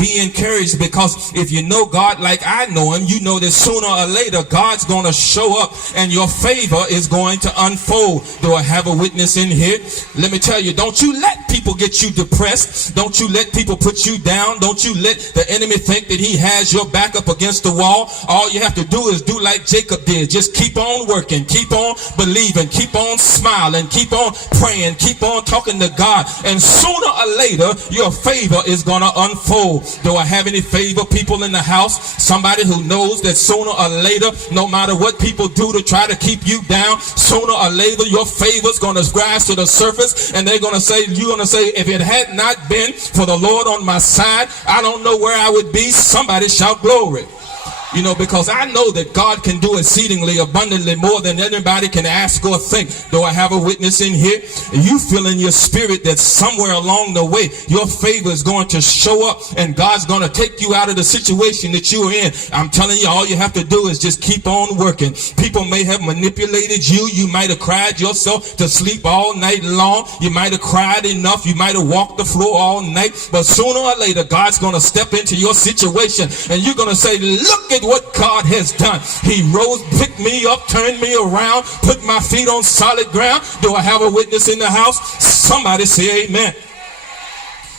Be encouraged, because if you know God like I know him, you know that sooner or later God's going to show up and your favor is going to unfold. Do I have a witness in here? Let me tell you, don't you let people get you depressed. Don't you let people put you down. Don't you let the enemy think that he has your back up against the wall. All you have to do is do like Jacob did. Just keep on working, keep on believing, keep on smiling, keep on praying, keep on talking to God, and sooner or later your favor is going to unfold. Do I have any favor people in the house? Somebody who knows that sooner or later, no matter what people do to try to keep you down, sooner or later your favor's going to rise to the surface, and they're going to say, you're going to say, if it had not been for the Lord on my side, I don't know where I would be. Somebody shout glory. You know, because I know that God can do exceedingly abundantly more than anybody can ask or think. Do I have a witness in here? You feel in your spirit that somewhere along the way your favor is going to show up and God's going to take you out of the situation that you're in. I'm telling you, all you have to do is just keep on working. People may have manipulated you. You might have cried yourself to sleep all night long. You might have cried enough. You might have walked the floor all night. But sooner or later, God's going to step into your situation and you're going to say, look at what God has done. He rose, picked me up, turned me around, put my feet on solid ground. Do I have a witness in the house? Somebody say amen.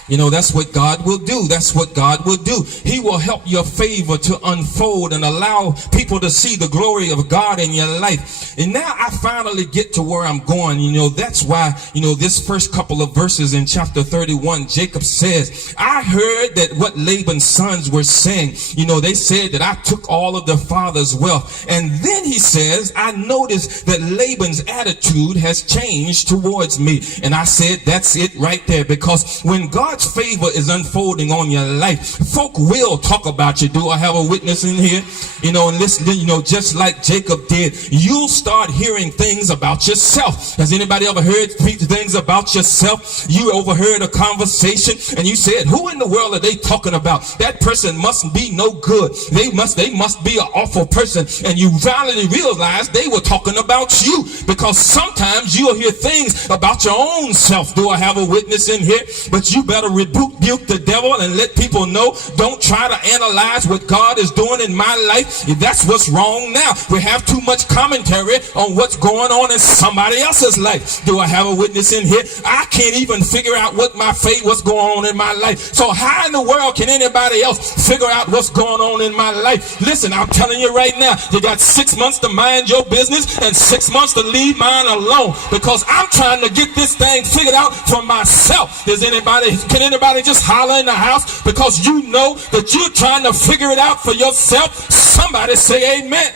You know, that's what God will do. That's what God will do. He will help your favor to unfold and allow people to see the glory of God in your life. And now I finally get to where I'm going. You know, that's why, you know, this first couple of verses in chapter 31, Jacob says, I heard that what Laban's sons were saying. You know, they said that I took all of their father's wealth. And then he says, I noticed that Laban's attitude has changed towards me. And I said, that's it right there. Because when God's favor is unfolding on your life, folk will talk about you. Do I have a witness in here? You know, and listen, you know, just like Jacob did, you'll start hearing things about yourself. Has anybody ever heard things about yourself? You overheard a conversation and you said, who in the world are they talking about? That person must be no good. They must be an awful person. And you finally realize they were talking about you, because sometimes you'll hear things about your own self. Do I have a witness in here? But you better rebuke the devil and let people know, don't try to analyze what God is doing in my life. That's what's wrong now. We have too much commentary on what's going on in somebody else's life. Do I have a witness in here? I can't even figure out what's going on in my life. So how in the world can anybody else figure out what's going on in my life? Listen, I'm telling you right now, you got 6 months to mind your business and 6 months to leave mine alone, because I'm trying to get this thing figured out for myself. Can anybody just holler in the house because you know that you're trying to figure it out for yourself? Somebody say amen.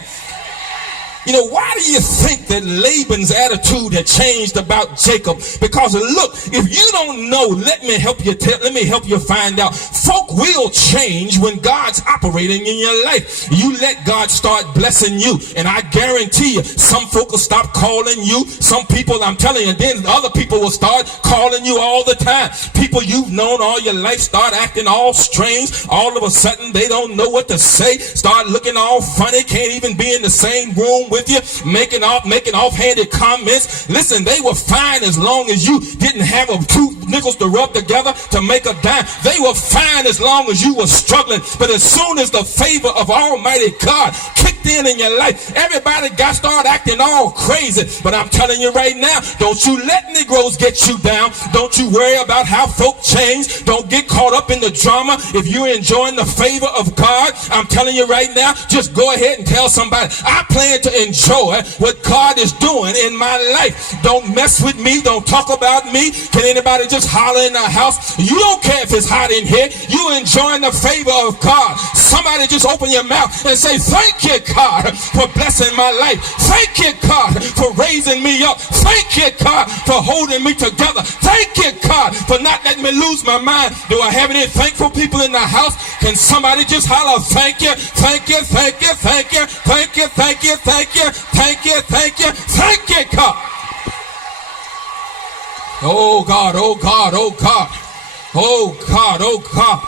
You know, why do you think that Laban's attitude had changed about Jacob? Because look, if you don't know, let me help you find out. Folk will change when God's operating in your life. You let God start blessing you, and I guarantee you, some folk will stop calling you. Some people, I'm telling you, and then other people will start calling you all the time. People you've known all your life start acting all strange. All of a sudden, they don't know what to say. Start looking all funny. Can't even be in the same room with you, making offhanded comments. Listen, they were fine as long as you didn't have two nickels to rub together to make a dime. They were fine as long as you were struggling. But as soon as the favor of Almighty God kicked in your life, everybody got started acting all crazy. But I'm telling you right now, don't you let Negroes get you down. Don't you worry about how folk change. Don't get caught up in the drama. If you're enjoying the favor of God, I'm telling you right now, just go ahead and tell somebody, I plan to enjoy what God is doing in my life. Don't mess with me. Don't talk about me. Can anybody just holler in the house? You don't care if it's hot in here. You enjoying the favor of God. Somebody just open your mouth and say, thank you, God, for blessing my life. Thank you, God, for raising me up. Thank you, God, for holding me together. Thank you, God, for not letting me lose my mind. Do I have any thankful people in the house? Can somebody just holler, thank you, thank you, thank you, thank you, thank you, thank you, thank you, thank you, thank you, thank you, God. Oh God, oh God, oh God, oh God, oh God.